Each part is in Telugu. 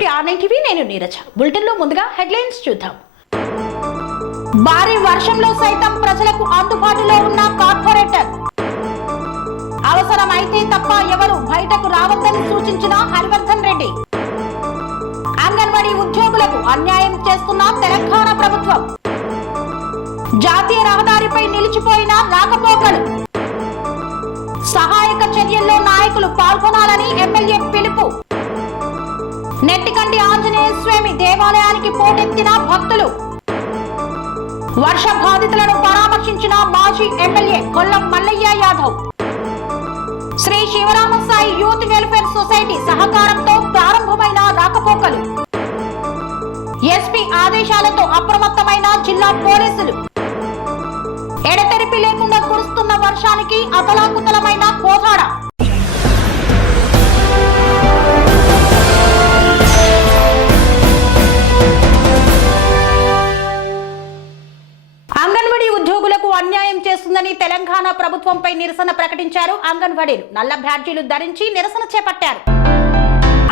టు R9TV, నేను నీరజ. బులెటిన్ లో ముందుగా హెడ్లైన్స్ చూద్దాం. భారీ వర్షంలో సైతం ప్రజలకు అందుబాటులో ఉన్న కార్పొరేటర్. అవసరమైతే తప్ప ఎవరు బయటకు రావద్దని సూచించిన హరివర్ధన్ రెడ్డి. అంగన్వాడీ ఉద్యోగులకు అన్యాయం చేస్తున్న తెలంగాణ ప్రభుత్వం. జాతీయ రహదారిపై నిలిచిపోయిన రాకపోకలు. సహాయక చర్యల్లో నాయకులు పాల్గొనాలని ఎమ్మెల్యే పిలుపు. నెట్టికంటి ఆంజనేయ స్వామి దేవాలయానికి పోటెత్తిన భక్తులు. వర్ష బాధితులను పరామర్శించిన మాజీ MLA Kollam Mallaiah Yadav. Shri Sivarama Sai youth welfare society సహకారంతో ప్రారంభమైన రాకపోకలు. ఎస్పీ ఆదేశాలతో అప్రమత్తమైన జిల్లా పోలీసులు. ఎడతెరిపి లేకుండా కురుస్తున్న వర్షానికి అతలాకుతలమైన కోదాడ. అంగన్వాడీ ఉద్యోగులకు అన్యాయం చేస్తుందని తెలంగాణ ప్రభుత్వంపై నిరసన ప్రకటించారు. అంగన్వాడీలు నల్ల బ్యాడ్జీలు ధరించి నిరసన చేపట్టారు.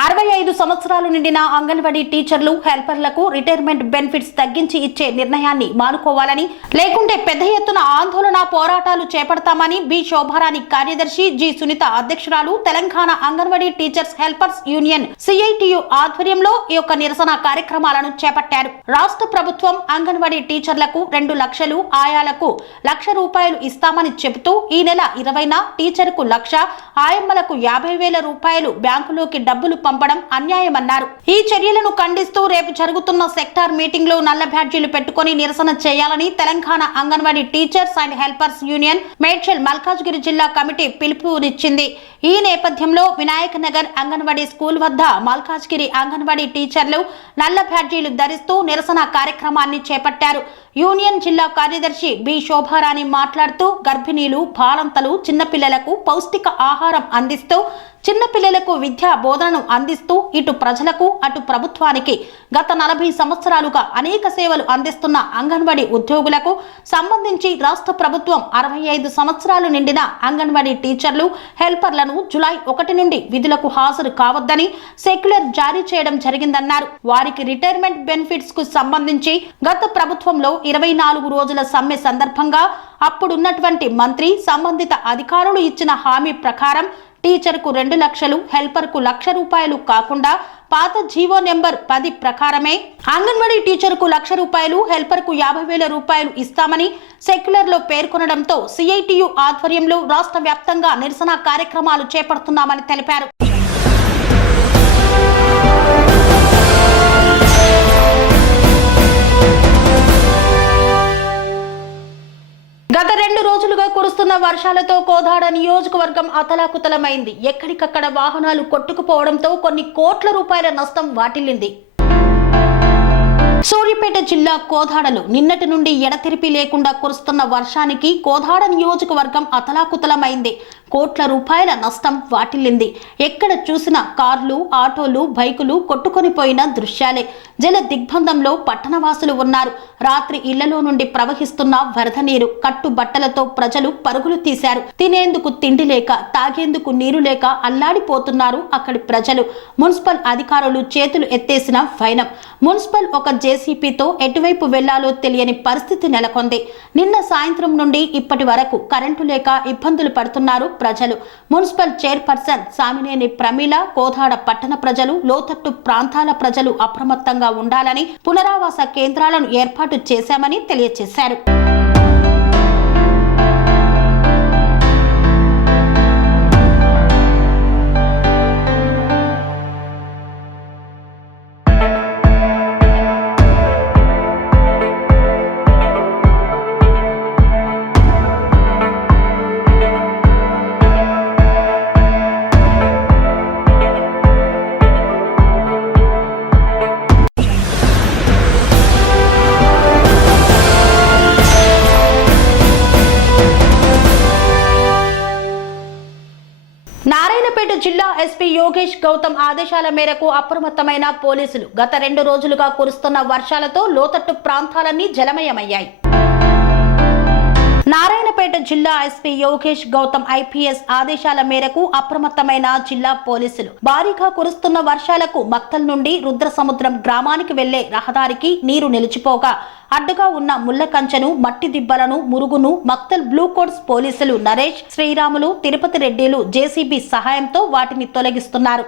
65 సంవత్సరాలు నిండిన అంగన్వాడీ టీచర్లు, హెల్పర్లకు రిటైర్మెంట్ బెనిఫిట్స్ తగ్గించి ఇచ్చే నిర్ణయాన్ని మానుకోవాలని, లేకుంటే పెద్ద ఎత్తున ఆందోళన పోరాటాలు చేపడతామని బి శోభారాణి కార్యదర్శి, జి సునీత అధ్యక్షురాలు, Telangana anganwadi teachers helpers union CITU ఆధ్వర్యంలో ఈ యొక్క నిరసన కార్యక్రమాలను చేపట్టారు. రాష్ట్ర ప్రభుత్వం అంగన్వాడీ టీచర్లకు 2 లక్షలు, ఆయాలకు 1,00,000 రూపాయలు ఇస్తామని చెబుతూ ఈ నెల 20న టీచర్కు 1,00,000, ఆయమ్మలకు 50,000 రూపాయలు బ్యాంకులోకి డబ్బులు పంపడం అన్యాయమన్నారు. ఈ చర్యలను ఖండిస్తూ రేపు జరుగుతున్న సెక్టార్ మీటింగ్ లో నల్ల బ్యాడ్జీలు పెట్టుకుని నిరసన చేయాలని Telangana anganwadi teachers and helpers union Medchal Malkajgiri జిల్లా కమిటీ పిలుపునిచ్చింది. ఈ నేపథ్యంలో వినాయక్ నగర్ అంగన్వాడీ స్కూల్ వద్ద మల్కాజ్గిరి అంగన్వాడీ టీచర్లు నల్ల బ్యాడ్జీలు ధరిస్తూ నిరసన కార్యక్రమాన్ని చేపట్టారు. యూనియన్ జిల్లా కార్యదర్శి బి శోభారాణి మాట్లాడుతూ గర్భిణీలు, బాలంతలు, చిన్నపిల్లలకు పౌష్టిక ఆహారం అందిస్తూ, చిన్నపిల్లలకు విద్యా బోధనను అందిస్తూ ఇటు ప్రజలకు అటు ప్రభుత్వానికి గత 40 సంవత్సరాలుగా అనేక సేవలు అందిస్తున్న అంగన్వాడీ ఉద్యోగులకు సంబంధించి రాష్ట్ర ప్రభుత్వం 65 సంవత్సరాలు నిండిన అంగన్వాడీ టీచర్లు, హెల్పర్లను జూలై 1 నుండి విధులకు హాజరు కావద్దని సర్క్యులర్ జారీ చేయడం జరిగిందన్నారు. వారికి రిటైర్మెంట్ బెనిఫిట్స్ కు సంబంధించి గత ప్రభుత్వంలో 24 రోజుల సమ్మె సందర్భంగా అప్పుడున్నటువంటి మంత్రి, సంబంధిత అధికారులు ఇచ్చిన హామీ ప్రకారం టీచర్కు 2 లక్షలు, హెల్పర్కు 1,00,000 రూపాయలు కాకుండా పాత జీవో నెంబర్ 10 ప్రకారమే అంగన్వాడీ టీచర్కు 1,00,000 రూపాయలు, హెల్పర్కు 50,000 రూపాయలు ఇస్తామని సర్క్యులర్ లో పేర్కొనడంతో CITU ఆధ్వర్యంలో రాష్ట్ర వ్యాప్తంగా నిరసన కార్యక్రమాలు చేపడుతున్నామని తెలిపారు. గత 2 రోజులుగా కురుస్తున్న వర్షాలతో కోదాడ నియోజకవర్గం అతలాకుతలమైంది. ఎక్కడికక్కడ వాహనాలు కొట్టుకుపోవడంతో కొన్ని కోట్ల రూపాయల నష్టం వాటిల్లింది. సూర్యాపేట జిల్లా కోదాడలో నిన్నటి నుండి ఎడతెరిపి లేకుండా కురుస్తున్న వర్షానికి కోదాడ నియోజకవర్గం అతలాకుతలమైంది. కోట్ల రూపాయల నష్టం వాటిల్లింది. ఎక్కడ చూసినా కార్లు, ఆటోలు, బైకులు కొట్టుకొని పోయిన దృశ్యాలే. జల దిగ్బంధంలో పట్టణవాసులు ఉన్నారు. రాత్రి ఇళ్లలో నుండి ప్రవహిస్తున్న వరద నీరు, కట్టు బట్టలతో ప్రజలు పరుగులు తీశారు. తినేందుకు తిండి లేక, తాగేందుకు నీరు లేక అల్లాడిపోతున్నారు అక్కడి ప్రజలు. మున్సిపల్ అధికారులు చేతులు ఎత్తేసిన వైనం. మున్సిపల్ ఒక JCPతో ఎటువైపు వెళ్లాలో తెలియని పరిస్థితి నెలకొంది. నిన్న సాయంత్రం నుండి ఇప్పటి వరకు కరెంటు లేక ఇబ్బందులు పడుతున్నారు ప్రజలు. మున్సిపల్ చైర్పర్సన్ సామినేని ప్రమీల, కోదాడ పట్టణ ప్రజలు, లోతట్టు ప్రాంతాల ప్రజలు అప్రమత్తంగా ఉండాలని, పునరావాస కేంద్రాలను ఏర్పాటు చేశామని తెలియజేశారు. నారాయణపేట జిల్లా ఎస్పీ యోగేష్ గౌతమ్ ఆదేశాల మేరకు అప్రమత్తమైన పోలీసులు గత 2 రోజులుగా కురుస్తున్న వర్షాలతో లోతట్టు ప్రాంతాలన్నీ జలమయమయ్యాయి. నారాయణపేట నరసరావుపేట జిల్లా ఎస్పీ యోగేష్ గౌతమ్ ఐపీఎస్ ఆదేశాల మేరకు అప్రమత్తమైన జిల్లా పోలీసులు భారీగా కురుస్తున్న వర్షాలకు మక్తల్ నుండి రుద్రసముద్రం గ్రామానికి వెళ్లే రహదారికి నీరు నిలిచిపోగా అడ్డుగా ఉన్న ముళ్ల కంచెను, మట్టి దిబ్బలను, మురుగును మక్తల్ బ్లూ కోట్స్ పోలీసులు నరేష్, శ్రీరాములు, తిరుపతి రెడ్డిలు జేసీబీ సహాయంతో వాటిని తొలగిస్తున్నారు.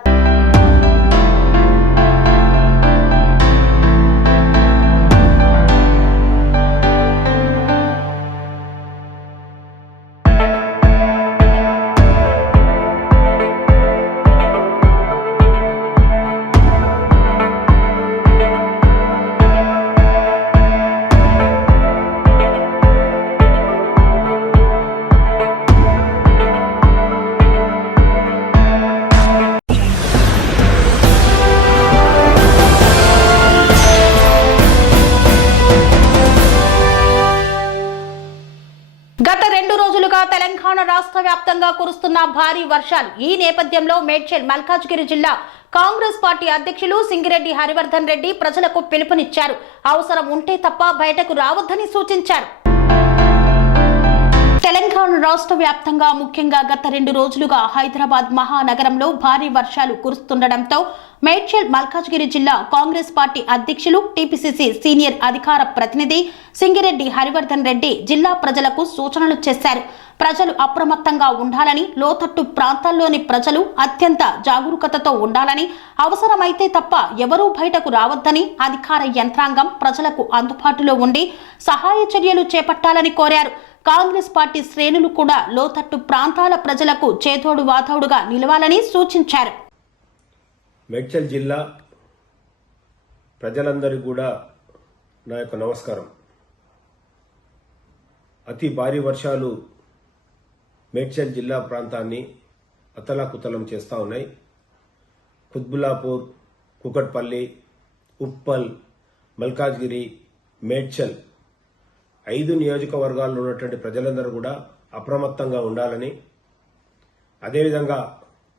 గత 2 రోజులుగా తెలంగాణ రాష్ట్ర వ్యాప్తంగా కురుస్తున్న భారీ వర్షాలు. ఈ నేపథ్యంలో మేడ్చల్ మల్కాజ్గిరి జిల్లా కాంగ్రెస్ పార్టీ అధ్యక్షులు సింగిరెడ్డి హరివర్ధన్ రెడ్డి ప్రజలకు పిలుపునిచ్చారు. అవసరం ఉంటే తప్ప బయటకు రావద్దని సూచించారు. తెలంగాణ రాష్ట్ర వ్యాప్తంగా ముఖ్యంగా గత 2 రోజులుగా హైదరాబాద్ మహానగరంలో భారీ వర్షాలు కురుస్తుండటంతో మేడ్చల్ మల్కాజ్గిరి జిల్లా కాంగ్రెస్ పార్టీ అధ్యక్షులు టీపీసీసీ సీనియర్ అధికార ప్రతినిధి సింగిరెడ్డి హరివర్ధన్ రెడ్డి జిల్లా ప్రజలకు సూచనలు చేశారు. ప్రజలు అప్రమత్తంగా ఉండాలని, లోతట్టు ప్రాంతాల్లోని ప్రజలు అత్యంత జాగరూకతతో ఉండాలని, అవసరమైతే తప్ప ఎవరూ బయటకు రావద్దని అధికార యంత్రాంగం ప్రజలకు అందుబాటులో ఉండి సహాయ చర్యలు చేపట్టాలని కోరారు. కాంగ్రెస్ పార్టీ శ్రేణులు కూడా లోతట్టు ప్రాంతాల ప్రజలకు చేదోడు వాదోడుగా నిలవాలని సూచించారు. మేడ్చల్ జిల్లా ప్రజలందరికీ కూడా నా యొక్క నమస్కారం. అతి భారీ వర్షాలు మేడ్చల్ జిల్లా ప్రాంతాన్ని అతలాకుతలం చేస్తూ ఉన్నాయి. కుత్బుల్లాపూర్, కుకట్పల్లి, ఉప్పల్, మల్కాజ్గిరి, మేడ్చల్ 5 నియోజకవర్గాల్లో ఉన్నటువంటి ప్రజలందరూ కూడా అప్రమత్తంగా ఉండాలని, అదేవిధంగా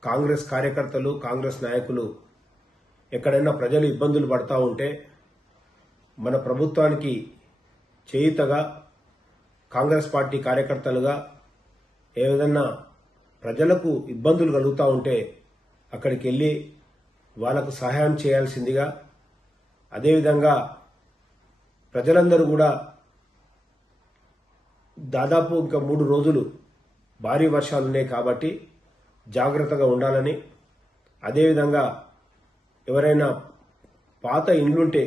కాంగ్రెస్ కార్యకర్తలు, కాంగ్రెస్ నాయకులు ఎక్కడైనా ప్రజలు ఇబ్బందులు పడతా ఉంటే మన ప్రభుత్వానికి చేయుతగా కాంగ్రెస్ పార్టీ కార్యకర్తలుగా ఏదైనా ప్రజలకు ఇబ్బందులు కలుగుతూ ఉంటే అక్కడికి వెళ్ళి వాళ్లకు సహాయం చేయాల్సిందిగా, అదేవిధంగా ప్రజలందరూ కూడా దాదాపు ఇంకా 3 రోజులు భారీ వర్షాలున్నాయి కాబట్టి జాగ్రత్తగా ఉండాలని, అదేవిధంగా ఎవరైనా పాత ఇండ్లుంటే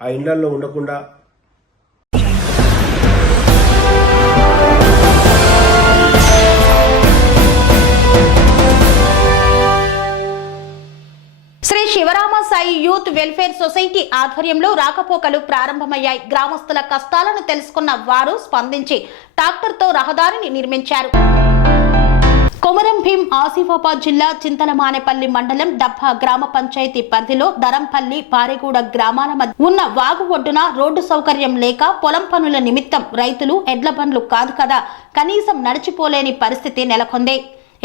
ఆ ఇండ్లల్లో ఉండకుండా Shri Sivarama Sai youth welfare society ఆధ్వర్యంలో రాకపోకలు ప్రారంభమయ్యాయి. గ్రామస్తుల కష్టాలను తెలుసుకున్న వారు స్పందించి ట్రాక్టర్తో రహదారిని నిర్మించారు. కొమరం భీం ఆసిఫాబాద్ జిల్లా చింతలమానేపల్లి మండలం డబ్బా గ్రామ పంచాయతీ పరిధిలో దరంపల్లి, పారెగూడ గ్రామాల మధ్య ఉన్న వాగు ఒడ్డున రోడ్డు సౌకర్యం లేక పొలం పనుల నిమిత్తం రైతులు ఎడ్ల బండ్లు కాదు కదా కనీసం నడిచిపోలేని పరిస్థితి నెలకొంది.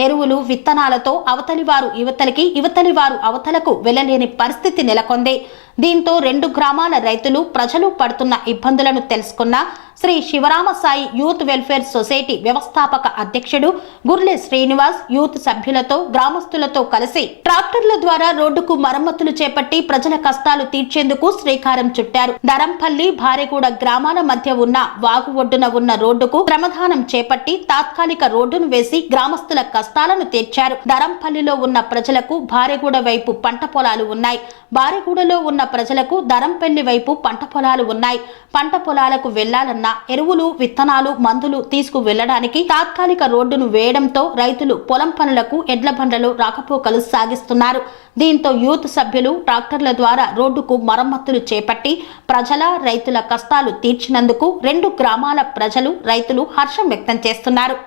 ఎరువులు, విత్తనాలతో అవతలివారు యువతలకి, యువతలివారు అవతలకు వెళ్లలేని పరిస్థితి నెలకొంది. దీంతో 2 గ్రామాల రైతులు, ప్రజలు పడుతున్న ఇబ్బందులను తెలుసుకున్న Shri Sivarama Sai youth welfare society వ్యవస్థాపక అధ్యక్షుడు గుర్లె శ్రీనివాస్ యూత్ సభ్యులతో, గ్రామస్తులతో కలిసి ట్రాక్టర్ల ద్వారా రోడ్డుకు మరమ్మతులు చేపట్టి ప్రజల కష్టాలు తీర్చేందుకు శ్రీకారం చుట్టారు. దరంపల్లి, భారెగూడ గ్రామాల మధ్య ఉన్న వాగు ఒడ్డున ఉన్న రోడ్డుకు శ్రమదానం చేపట్టి తాత్కాలిక రోడ్డును వేసి గ్రామస్తుల కష్టాలను తీర్చారు. దరంపల్లిలో ఉన్న ప్రజలకు భారెగూడ వైపు పంట పొలాలు ఉన్నాయి. భారెగూడలో ఉన్న ప్రజలకు దరంపల్లి వైపు పంట పొలాలు ఉన్నాయి. పంట పొలాలకు వెళ్లాలన్నా ఎరువులు, విత్తనాలు, మందులు తీసుకు వెళ్లడానికి తాత్కాలిక రోడ్డును వేయడంతో రైతులు పొలం పనులకు ఎడ్ల బండ్లలో రాకపోకలు సాగిస్తున్నారు. దీంతో యూత్ సభ్యులు ట్రాక్టర్ల ద్వారా రోడ్డుకు మరమ్మతులు చేపట్టి ప్రజల, రైతుల కష్టాలు తీర్చినందుకు 2 గ్రామాల ప్రజలు, రైతులు హర్షం వ్యక్తం చేస్తున్నారు.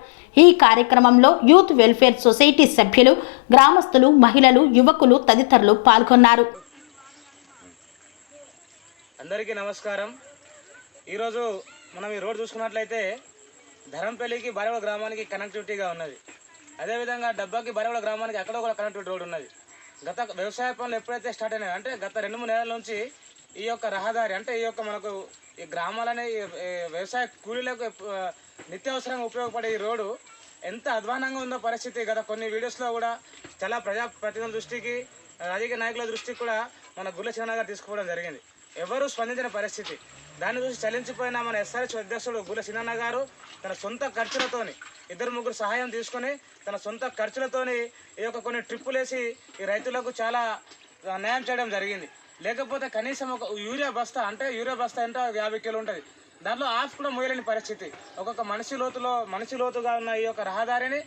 ఈ కార్యక్రమంలో యూత్ వెల్ఫేర్ సొసైటీ సభ్యులు, గ్రామస్తులు, మహిళలు, యువకులు తదితరులు పాల్గొన్నారు. అందరికీ నమస్కారం. ఈరోజు మనం ఈ రోడ్ చూసుకున్నట్లయితే ధరంపల్లికి బారెగూడ గ్రామానికి కనెక్టివిటీగా ఉన్నది. అదేవిధంగా డబ్బాకి బారెగూడ గ్రామానికి అక్కడ కూడా కనెక్టివిటీ రోడ్ ఉన్నది. గత వ్యవసాయ పనులు ఎప్పుడైతే స్టార్ట్ అయినాయి అంటే గత 2-3 నెలల నుంచి ఈ యొక్క రహదారి అంటే ఈ యొక్క మనకు ఈ గ్రామాలనే వ్యవసాయ కూలీలకు నిత్యావసరంగా ఉపయోగపడే ఈ రోడ్డు ఎంత అధ్వానంగా ఉందో పరిస్థితి. గత కొన్ని వీడియోస్లో కూడా చాలా ప్రజాప్రతినిధుల దృష్టికి, రాజకీయ నాయకుల దృష్టికి కూడా మన గుళ్ళ చిన్న తీసుకుపోవడం జరిగింది. ఎవరూ స్పందించిన పరిస్థితి. దాన్ని చూసి చలించిపోయిన మన ఎస్ఆర్హెచ్ అధ్యక్షుడు గుళ్ళ చిన్న గారు తన సొంత ఖర్చులతోని 2-3 సహాయం తీసుకొని తన సొంత ఖర్చులతోని ఈ యొక్క కొన్ని ట్రిప్పులు వేసి ఈ రైతులకు చాలా న్యాయం చేయడం జరిగింది. లేకపోతే కనీసం ఒక యూరియా బస్తా అంటే 50 కిలో ఉంటుంది, దాంట్లో హాఫ్ కూడా మోయలేని పరిస్థితి. ఒక్కొక్క మనిషి లోతుగా ఉన్న ఈ యొక్క రహదారిని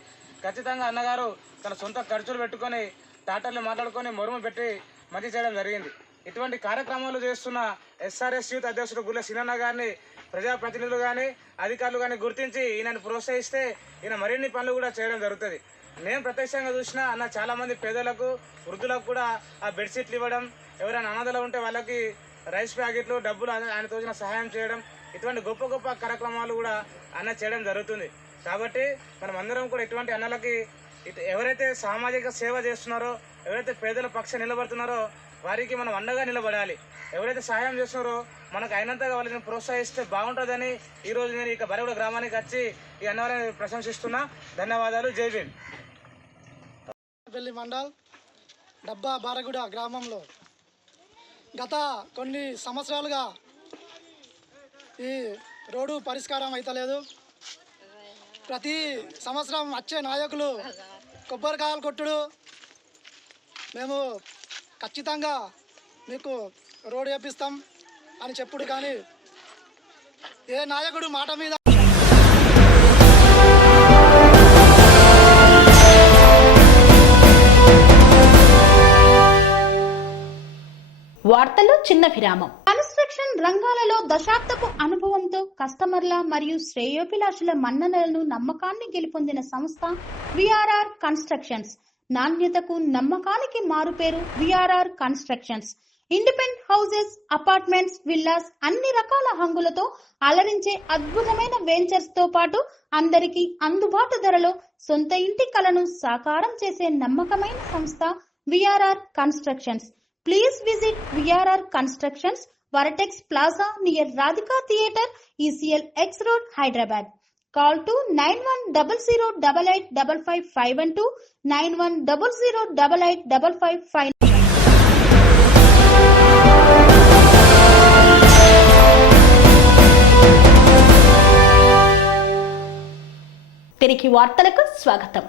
ఖచ్చితంగా అన్నగారు తన సొంత ఖర్చులు పెట్టుకొని టాటర్లు మాట్లాడుకొని మొరుము పెట్టి మంచి చేయడం జరిగింది. ఇటువంటి కార్యక్రమాలు చేస్తున్న ఎస్ఆర్ఎస్ యూత్ అధ్యక్షుడు గుళ్ళ సినన్న గారిని ప్రజాప్రతినిధులు కానీ అధికారులు కానీ గుర్తించి ఈయనను ప్రోత్సహిస్తే ఈయన మరిన్ని పనులు కూడా చేయడం జరుగుతుంది. నేను ప్రత్యక్షంగా చూసిన అన్న చాలామంది పేదలకు, వృద్ధులకు కూడా ఆ బెడ్షీట్లు ఇవ్వడం, ఎవరైనా అనాథలు ఉంటే వాళ్ళకి రైస్ ప్యాకెట్లు, డబ్బులు ఆయన తోచిన సహాయం చేయడం, ఇటువంటి గొప్ప కార్యక్రమాలు కూడా అన్న చేయడం జరుగుతుంది. కాబట్టి మనం అందరం కూడా ఇటువంటి అన్నలకి ఎవరైతే సామాజిక సేవ చేస్తున్నారో, ఎవరైతే పేదల పక్షం నిలబడుతున్నారో వారికి మనం అండగా నిలబడాలి. ఎవరైతే సహాయం చేస్తున్నారో మనకు అయినంతగా వాళ్ళని ప్రోత్సహిస్తే బాగుంటుందని ఈరోజు నేను ఇక బరగూడ గ్రామానికి వచ్చి ఈ అన్నవారిని ప్రశంసిస్తున్నా. ధన్యవాదాలు. జై భీమ్. పెళ్లి మండల్ డబ్బా బారగూడ గ్రామంలో గత కొన్ని సంవత్సరాలుగా ఈ రోడ్డు పరిష్కారం అవుతలేదు. ప్రతి సంవత్సరం వచ్చే నాయకులు కొబ్బరికాయలు కొట్టుడు, మేము ఖచ్చితంగా మీకు రోడ్డు వేపిస్తాం అని చెప్పుడు, కానీ ఏ నాయకుడు మాట మీద వార్తల్లో చిన్న విరామం. కన్స్ట్రక్షన్ రంగాలలో దశాబ్దపు అనుభవంతో కస్టమర్ల మరియు శ్రేయోభిలాషుల మన్ననలను, నమ్మకాన్ని గెలుపొందిన సంస్థ విఆర్ఆర్ కన్స్ట్రక్షన్స్. నాణ్యతకు, నమ్మకానికి మారుపేరు VRR constructions. Independent houses, apartments, villas అన్ని రకాల హంగులతో అలరించే అద్భుతమైన వెంచర్స్ తో పాటు అందరికీ అందుబాటు ధరలో సొంత ఇంటి కలను సాకారం చేసే నమ్మకమైన సంస్థ VRR constructions. Please visit VRR Constructions, Varatex Plaza near Radhika Theatre, ECL X Road, Hyderabad. Call to 9100885551 9100885559. తిరిగి వార్తలకు స్వాగతం.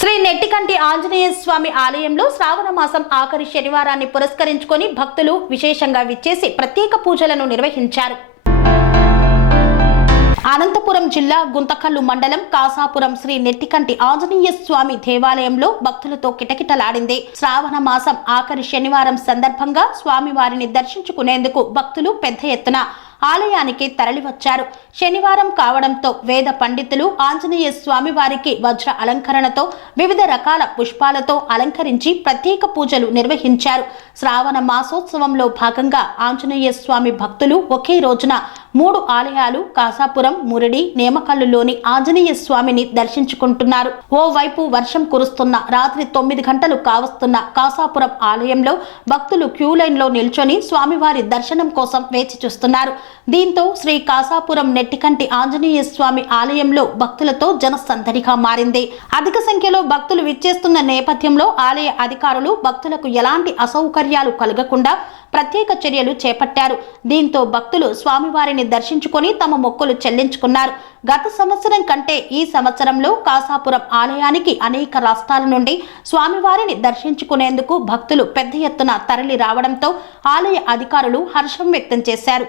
శ్రీ నెట్టికంటి ఆంజనేయ స్వామి ఆలయంలో శ్రావణ మాసం ఆఖరి శనివారాన్ని పురస్కరించుకొని భక్తులు విశేషంగా విచ్చేసి ప్రత్యేక పూజలను నిర్వహించారు. అనంతపురం జిల్లా గుంతకల్లు మండలం కాసాపురం శ్రీ నెట్టికంటి ఆంజనేయ స్వామి దేవాలయంలో భక్తులతో కిటకిటలాడింది. శ్రావణ మాసం ఆఖరి శనివారం సందర్భంగా స్వామివారిని దర్శించుకునేందుకు భక్తులు పెద్ద ఎత్తున ఆలయానికి తరలివచ్చారు. శనివారం కావడంతో వేద పండితులు ఆంజనేయ స్వామి వారికి వజ్ర అలంకరణతో వివిధ రకాల పుష్పాలతో అలంకరించి ప్రత్యేక పూజలు నిర్వహించారు. శ్రావణ మాసోత్సవంలో భాగంగా ఆంజనేయ స్వామి భక్తులు ఒకే రోజున 3 ఆలయాలు కాసాపురం, మురిడి, నేమకల్లులోని ఆంజనేయ స్వామిని దర్శించుకుంటున్నారు. ఓవైపు వర్షం కురుస్తున్న రాత్రి 9 గంటలు కావస్తున్న కాసాపురం ఆలయంలో భక్తులు క్యూ లైన్ లో నిల్చొని స్వామివారి దర్శనం కోసం వేచి చూస్తున్నారు. దీంతో శ్రీ కాసాపురం నెట్టికంటి ఆంజనేయ స్వామి ఆలయంలో భక్తులతో జనసందడిగా మారింది. అధిక సంఖ్యలో భక్తులు విచ్చేస్తున్న నేపథ్యంలో ఆలయ అధికారులు భక్తులకు ఎలాంటి అసౌకర్యాలు కలగకుండా ప్రత్యేక చర్యలు చేపట్టారు. దీంతో భక్తులు స్వామివారిని దర్శించుకొని తమ మొక్కులు చెల్లించుకున్నారు. గత సంవత్సరం కంటే ఈ సంవత్సరంలో కాసాపురం ఆలయానికి అనేక రాష్ట్రాల నుండి స్వామివారిని దర్శించుకునేందుకు భక్తులు పెద్ద ఎత్తున తరలి రావడంతో ఆలయ అధికారులు హర్షం వ్యక్తం చేశారు.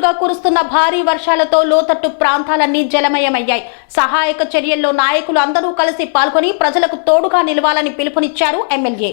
రోజులుగా కురుస్తున్న భారీ వర్షాలతో లోతట్టు ప్రాంతాలన్నీ జలమయమయ్యాయి. సహాయక చర్యల్లో నాయకులు అందరూ కలిసి పాల్గొని ప్రజలకు తోడుగా నిలవాలని పిలుపునిచ్చారు ఎమ్మెల్యే.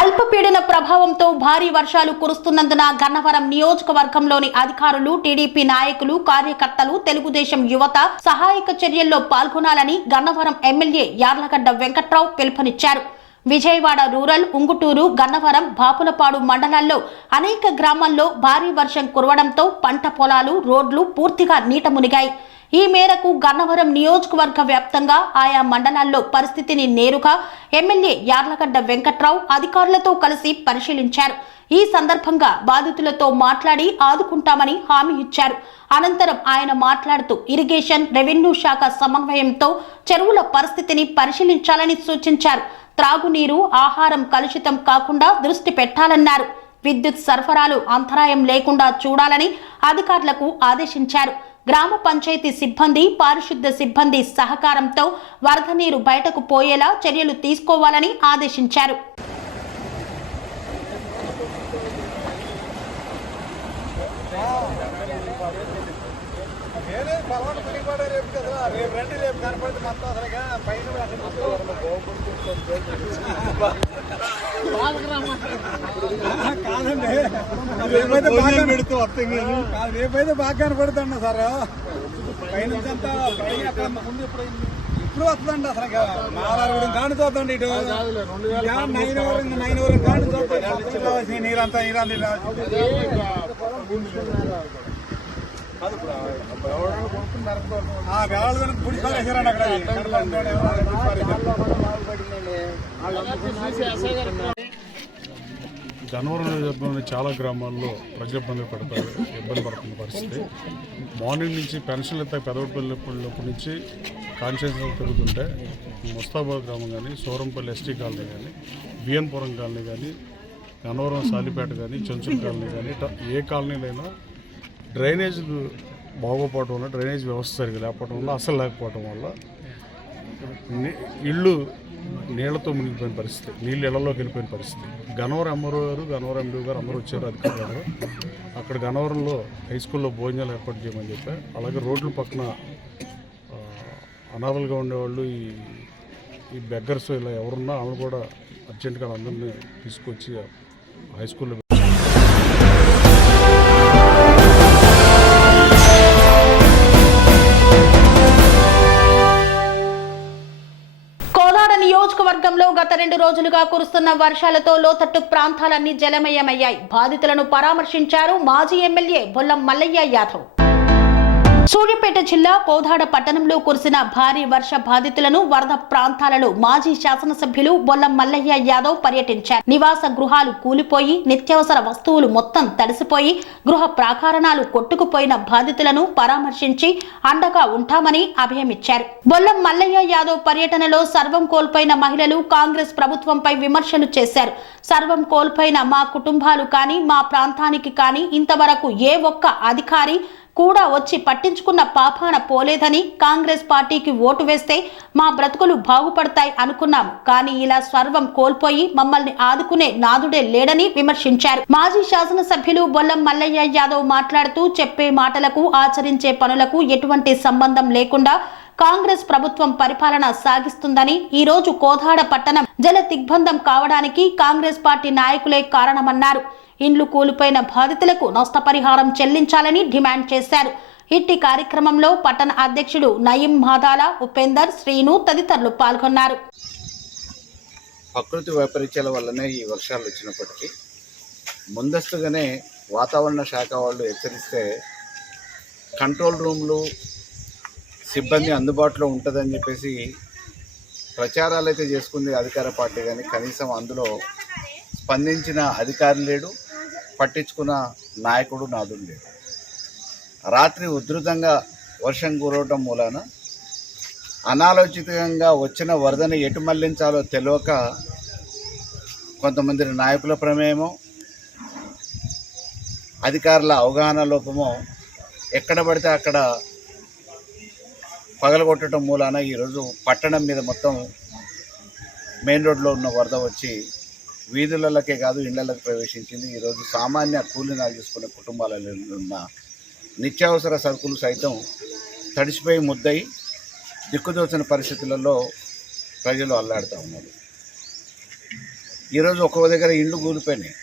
అల్పపీడన ప్రభావంతో భారీ వర్షాలు కురుస్తున్నందున గన్నవరం నియోజకవర్గంలోని అధికారులు, టీడీపీ నాయకులు, కార్యకర్తలు, తెలుగుదేశం యువత సహాయక చర్యల్లో పాల్గొనాలని గన్నవరం ఎమ్మెల్యే యార్లగడ్డ వెంకట్రావు పిలుపునిచ్చారు. విజయవాడ రూరల్, ఉంగుటూరు, గన్నవరం, బాపులపాడు మండలాల్లో అనేక గ్రామాల్లో భారీ వర్షం కురవడంతో పంట పొలాలు, రోడ్లు పూర్తిగా నీట మునిగాయి. ఈ మేరకు గన్నవరం నియోజకవర్గ వ్యాప్తంగా ఆయా మండలాల్లో పరిస్థితిని నేరుగా ఎమ్మెల్యే యార్లగడ్డ వెంకట్రావు అధికారులతో కలిసి పరిశీలించారు. ఈ సందర్భంగా బాధితులతో మాట్లాడి ఆదుకుంటామని హామీ ఇచ్చారు. అనంతరం ఆయన మాట్లాడుతూ ఇరిగేషన్, రెవెన్యూ శాఖ సమన్వయంతో చెరువుల పరిస్థితిని పరిశీలించాలని సూచించారు. త్రాగునీరు, ఆహారం కలుషితం కాకుండా దృష్టి పెట్టాలన్నారు. విద్యుత్ సరఫరాలు అంతరాయం లేకుండా చూడాలని అధికారులకు ఆదేశించారు. గ్రామ పంచాయతీ సిబ్బంది, పారిశుద్ధ్య సిబ్బంది సహకారంతో వరద నీరు బయటకు పోయేలా చర్యలు తీసుకోవాలని ఆదేశించారు. రేపైతే బాగా కనపడుతుండ సార్. పైనంతా ముందు ఇప్పుడు వస్తుందండి. అసలు 4 కాని చూద్దండి. ఇటు 9 కాని చూద్దాం. నీరంతా పుడిసారేసారండి అక్కడ. గన్నవరం నియోజకవర్గంలోని చాలా గ్రామాల్లో ప్రజలు ఇబ్బంది పడుతున్న పరిస్థితి. మార్నింగ్ నుంచి పెన్షన్లు ఎత్తాక పెదవపల్లిప్పటి నుంచి కాన్స్టిట్యూన్సీ పెరుగుతుంటే ముస్తాబాద్ గ్రామం కానీ, సోరంపల్లి ఎస్టీ కాలనీ కానీ, బిఎన్పురం కాలనీ కానీ, గన్నవరం సాలిపేట కానీ, చెంచుల కాలనీ కానీ, ఏ కాలనీలైనా డ్రైనేజ్ బాగోపోవటం వల్ల, డ్రైనేజ్ వ్యవస్థ సరిగ్గా లేకపోవటం వల్ల, అసలు లేకపోవటం వల్ల ఇళ్ళు నీళ్లతో మునిగిపోయిన పరిస్థితి, నీళ్ళు ఇళ్లలోకి వెళ్ళిపోయిన పరిస్థితి. గన్నవరం ఎంఆర్ఓ గారు, గన్నవరం ఎండీ గారు అందరూ వచ్చారు, అధికారులు గారు. అక్కడ గన్నవరంలో హై స్కూల్లో భోజనాలు ఏర్పాటు చేయమని చెప్పారు. అలాగే రోడ్ల పక్కన అనాథలుగా ఉండేవాళ్ళు, ఈ బెగ్గర్స్ ఇలా ఎవరున్నా వాళ్ళు కూడా అర్జెంటుగా అందరినీ తీసుకొచ్చి హై స్కూల్లో నియోజకవర్గంలో గత 2 రోజులుగా కురుస్తున్న వర్షాలతో లోతట్టు ప్రాంతాలన్నీ జలమయమయ్యాయి. బాధితులను పరామర్శించారు మాజీ ఎమ్మెల్యే బొల్లం మల్లయ్య యాదవ్. సూర్యాపేట జిల్లా కోదాడ పట్టణంలో కురిసిన భారీ వర్ష బాధితులను, వరద ప్రాంతాలలో మాజీ శాసనసభ్యులు బొల్లం మల్లయ్య యాదవ్ పర్యటించారు. నివాస గృహాలు కూలిపోయి, నిత్యావసర వస్తువులు మొత్తం తడిసిపోయి, గృహ ప్రాకారణాలు కొట్టుకుపోయిన బాధితులను పరామర్శించి అండగా ఉంటామని అభయమిచ్చారు. బొల్లం మల్లయ్య యాదవ్ పర్యటనలో సర్వం కోల్పోయిన మహిళలు కాంగ్రెస్ ప్రభుత్వంపై విమర్శలు చేశారు. సర్వం కోల్పోయిన మా కుటుంబాలు కానీ, మా ప్రాంతానికి కానీ ఇంతవరకు ఏ ఒక్క అధికారి కూడా వచ్చి పట్టించుకున్న పాపాన పోలేదని, కాంగ్రెస్ పార్టీకి ఓటు వేస్తే మా బ్రతుకులు బాగుపడతాయి అనుకున్నాం. కానీ ఇలా సర్వం కోల్పోయి మమ్మల్ని ఆదుకునే నాదుడే లేడని విమర్శించారు. మాజీ శాసనసభ్యులు బొల్లం మల్లయ్య యాదవ్ మాట్లాడుతూ చెప్పే మాటలకు, ఆచరించే పనులకు ఎటువంటి సంబంధం లేకుండా కాంగ్రెస్ ప్రభుత్వం పరిపాలన సాగిస్తుందని, ఈ రోజు కోదాడ పట్టణం జల దిగ్బంధం కావడానికి కాంగ్రెస్ పార్టీ నాయకులే కారణమన్నారు. ఇండ్లు కూలిపోయిన బాధితులకు నష్టపరిహారం చెల్లించాలని డిమాండ్ చేశారు. ఇట్టి కార్యక్రమంలో పట్టణ అధ్యక్షుడు నయీం మాదాల, ఉపేందర్, శ్రీను తదితరులు పాల్గొన్నారు. ప్రకృతి వైపరీత్యాల వల్లనే ఈ వర్షాలు వచ్చినప్పటికీ ముందస్తుగానే వాతావరణ శాఖ వాళ్ళు హెచ్చరిస్తే కంట్రోల్ రూమ్లు, సిబ్బంది అందుబాటులో ఉంటుందని చెప్పేసి ప్రచారాలు అయితే చేసుకుంది అధికార పార్టీ, కానీ కనీసం అందులో స్పందించిన అధికారి లేడు, పట్టించుకున్న నాయకుడు నాదుడు లేడు. రాత్రి ఉధృతంగా వర్షం కురవటం మూలాన అనాలోచితంగా వచ్చిన వరదని ఎటు మళ్లించాలో తెలియక కొంతమంది నాయకుల ప్రమేయమో, అధికారుల అవగాహన లోపమో ఎక్కడ పడితే అక్కడ పగలగొట్టడం మూలాన ఈరోజు పట్టణం మీద మొత్తం మెయిన్ రోడ్లో ఉన్న వరద వచ్చి వీధులకే కాదు ఇళ్లలోకి ప్రవేశించింది. ఈరోజు సామాన్య కూలీనాలు చేసుకునే కుటుంబాలలో ఉన్న నిత్యావసర సరుకులు సైతం తడిసిపోయి ముద్దయి దిక్కుదోచిన పరిస్థితులలో ప్రజలు అల్లాడుతూ ఉన్నారు. ఈరోజు ఒక్కో దగ్గర ఇండ్లు కూలిపోయినాయి,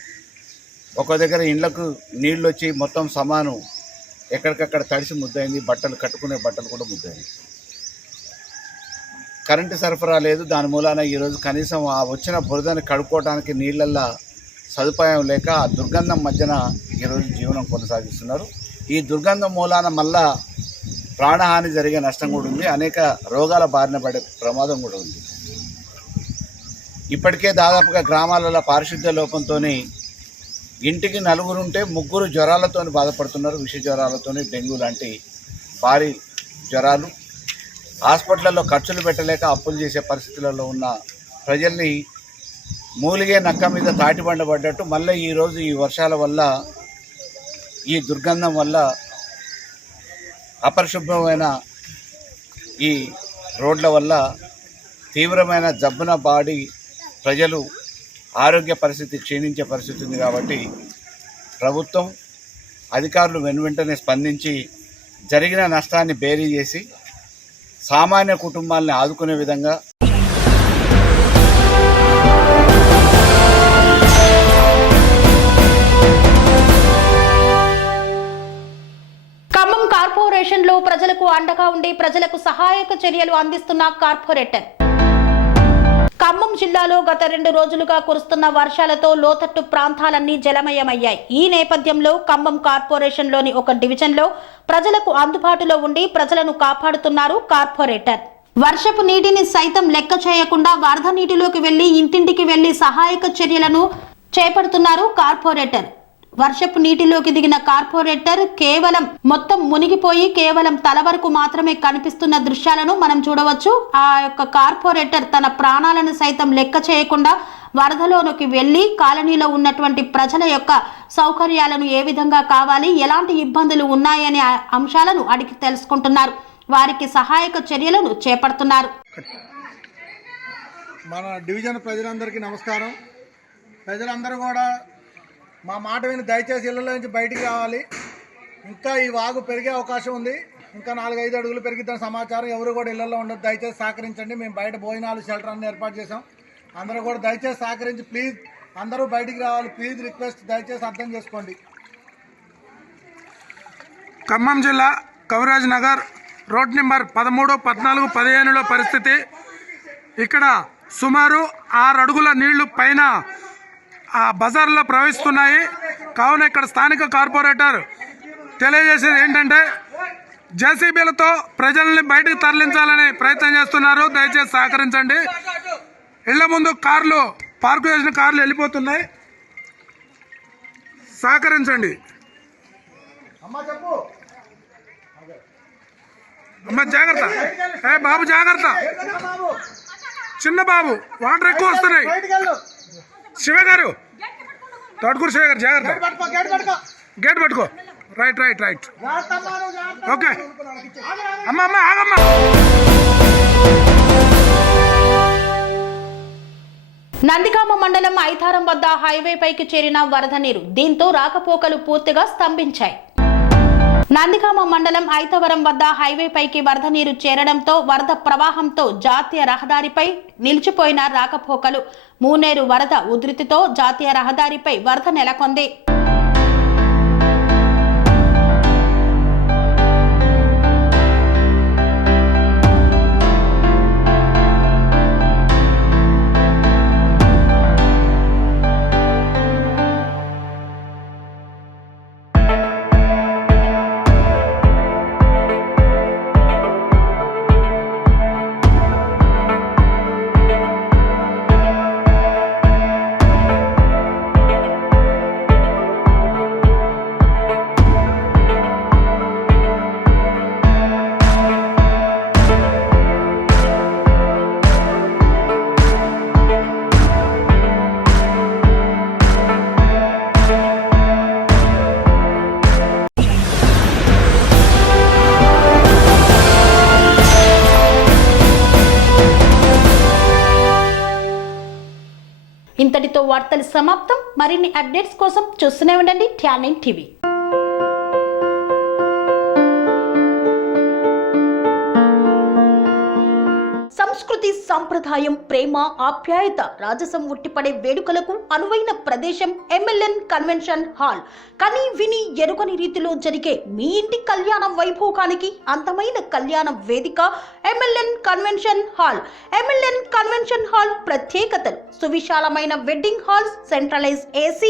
ఒక్కో దగ్గర ఇండ్లకు నీళ్ళు వచ్చి మొత్తం సమానం ఎక్కడికక్కడ తడిసి ముద్దయింది. బట్టలు కట్టుకునే బట్టలు కూడా ముద్దయింది. కరెంటు సరఫరా లేదు. దాని మూలాన ఈరోజు కనీసం ఆ వచ్చిన బురదని కడుక్కోవడానికి నీళ్ళల్లో సదుపాయం లేక ఆ దుర్గంధం మధ్యన ఈరోజు జీవనం కొనసాగిస్తున్నారు. ఈ దుర్గంధం మూలాన మళ్ళా ప్రాణహాని జరిగే నష్టం కూడా ఉంది. అనేక రోగాల బారిన పడే ప్రమాదం కూడా ఉంది. ఇప్పటికే దాదాపుగా గ్రామాలలో పారిశుద్ధ్య లోపంతో ఇంటికి 4 ఉంటే 3 జ్వరాలతో బాధపడుతున్నారు. విష జ్వరాలతో, డెంగ్యూ లాంటి భారీ జ్వరాలు. హాస్పిటల్లో ఖర్చులు పెట్టలేక అప్పులు చేసే పరిస్థితులలో ఉన్న ప్రజల్ని మూలిగే నక్క మీద తాటిబండ పడ్డట్టు మళ్ళీ ఈరోజు ఈ వర్షాల వల్ల, ఈ దుర్గంధం వల్ల, అపరిశుభ్రమైన ఈ రోడ్ల వల్ల తీవ్రమైన జబ్బున బాడి ప్రజలు ఆరోగ్య పరిస్థితి క్షీణించే పరిస్థితి ఉంది. కాబట్టి ప్రభుత్వం అధికారులు వెనువెంటనే స్పందించి జరిగిన నష్టాన్ని బేరీ చేసి సామాన్య కుటుంబాలని ఆదుకునే విధంగా ఖమ్మం కార్పొరేషన్లో ప్రజలకు అండగా ఉండి ప్రజలకు సహాయక చర్యలు అందిస్తున్న కార్పొరేటర్. ఖమ్మం జిల్లాలో గత 2 రోజులుగా కురుస్తున్న వర్షాలతో లోతట్టు ప్రాంతాలన్నీ జలమయమయ్యాయి. ఈ నేపథ్యంలో ఖమ్మం కార్పొరేషన్లోని ఒక డివిజన్లో ప్రజలకు అందుబాటులో ఉండి ప్రజలను కాపాడుతున్నారు కార్పొరేటర్. వర్షపు నీటిని సైతం లెక్క చేయకుండా వరద నీటిలోకి వెళ్లి ఇంటింటికి వెళ్లి సహాయక చర్యలను చేపడుతున్నారు కార్పొరేటర్. వర్షపు నీటిలోకి దిగిన కార్పొరేటర్ కేవలం మొత్తం మునిగిపోయి కేవలం తల వరకు మాత్రమే కనిపిస్తున్న దృశ్యాలను మనం చూడవచ్చు. ఆ యొక్క కార్పొరేటర్ తన ప్రాణాలను సైతం లెక్క చేయకుండా వరదలోనికి వెళ్లి కాలనీలో ఉన్నటువంటి ప్రజల యొక్క సౌకర్యాలను ఏ విధంగా కావాలి, ఎలాంటి ఇబ్బందులు ఉన్నాయనే అంశాలను అడిగి తెలుసుకుంటున్నారు. వారికి సహాయక చర్యలను చేపడుతున్నారు. మన డివిజన్ ప్రజలందరికీ నమస్కారం. ప్రజలందరూ కూడా మా మాట విని దయచేసి ఇళ్లలో నుంచి బయటికి రావాలి. ఇంకా ఈ వాగు పెరిగే అవకాశం ఉంది. ఇంకా 4-5 అడుగులు పెరిగిద్దని సమాచారం. ఎవరు కూడా ఇళ్లలో ఉండదు. దయచేసి సహకరించండి. మేము బయట భోజనాలు, షెల్టర్ అన్ని ఏర్పాటు చేసాం. అందరూ కూడా దయచేసి సహకరించి ప్లీజ్ అందరూ బయటికి రావాలి. ప్లీజ్ రిక్వెస్ట్, దయచేసి అర్థం చేసుకోండి. ఖమ్మం జిల్లా కవిరాజ్ నగర్ రోడ్ నెంబర్ 13, 14, 15లో పరిస్థితి. ఇక్కడ సుమారు 6 అడుగుల నీళ్లు పైన ఆ బజార్లో ప్రవహిస్తున్నాయి. కావున ఇక్కడ స్థానిక కార్పొరేటర్ తెలియజేసేది ఏంటంటే జేసీబీలతో ప్రజల్ని బయటకు తరలించాలని ప్రయత్నం చేస్తున్నారు. దయచేసి సహకరించండి. ఇళ్ల ముందు కార్లు, పార్కు చేసిన కార్లు వెళ్ళిపోతున్నాయి. సహకరించండి. అమ్మ జాగ్రత్త, బాబు జాగ్రత్త, చిన్న బాబు, వాటర్ ఎక్కువ వస్తున్నాయి. శివ గారు, తోటకూరు శివ గారు జాగ్రత్త, గేట్ పట్టుకో. Right right right, okay. అమ్మ అమ్మ ఆగమ్మ. నందిగామ మండలం ఐతారం వద్ద హైవే పైకి చేరిన వరద నీరు, దీంతో రాకపోకలు పూర్తిగా స్తంభించాయి. నందిగామ మండలం ఐతవరం వద్ద హైవే పైకి వరద నీరు చేరడంతో వరద ప్రవాహంతో జాతీయ రహదారిపై నిలిచిపోయిన రాకపోకలు. మూనేరు వరద ఉధృతితో జాతీయ రహదారిపై వరద నెలకొంది. ఇంతటితో వార్తలు సమాప్తం. మరిన్ని అప్డేట్స్ కోసం చూస్తూనే ఉండండి TN9 TV. సంస్కృతి, సంప్రదాయం, ప్రేమ, ఆప్యాయత, రాజసం ఉట్టిపడే వేడుకలకు అనువైన ప్రదేశం MLN కన్వెన్షన్ హాల్. కని విని ఎరుగని రీతిలో జరిగే మీ ఇంటి కళ్యాణ వైభోగానికి అందమైన కళ్యాణ వేదిక MLN convention hall. MLN convention hall ప్రత్యేకతలు: సువిశాలమైన wedding halls, centralize AC,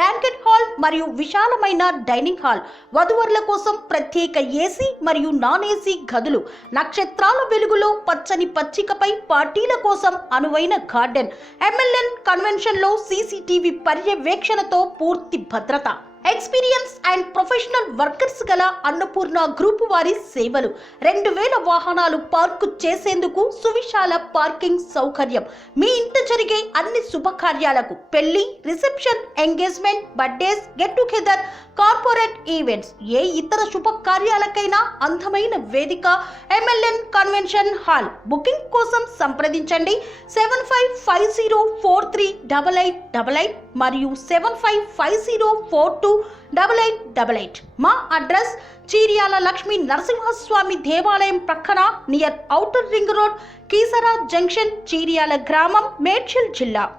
banquet hall మరియు విశాలమైన డైనింగ్ హాల్. వధువరుల కోసం ప్రత్యేక AC మరియు నాన్ AC గదులు. నక్షత్రాల వెలుగులో పచ్చని పచ్చికపై పార్టీల కోసం అనువైన గార్డెన్. MLN కన్వెన్షన్ లో CCTV పర్యవేక్షణతో పూర్తి భద్రత. ఎక్స్పీరియన్స్ అండ్ ప్రొఫెషనల్ వర్కర్స్ గల అన్నపూర్ణ గ్రూప్ వారి సేవలు. 2000 వాహనాలు పార్కు చేసేందుకు సువిశాల పార్కింగ్ సౌకర్యం. మీ ఇంట జరిగే అన్ని శుభకార్యాలకు, పెళ్లి, reception, engagement, birthdays, get together, corporate events, ఏ ఇతర శుభకార్యాలకైనా అందమైన వేదిక MLN కన్వెన్షన్ హాల్. బుకింగ్ కోసం సంప్రదించండి 7550438888 మరియు 7550428888. మా అడ్రస్ చీర్యాల లక్ష్మీ నరసింహస్వామి దేవాలయం ప్రక్కన, near outer ring road, Keesara junction, Cheeryal గ్రామం, మేడ్చల్ జిల్లా.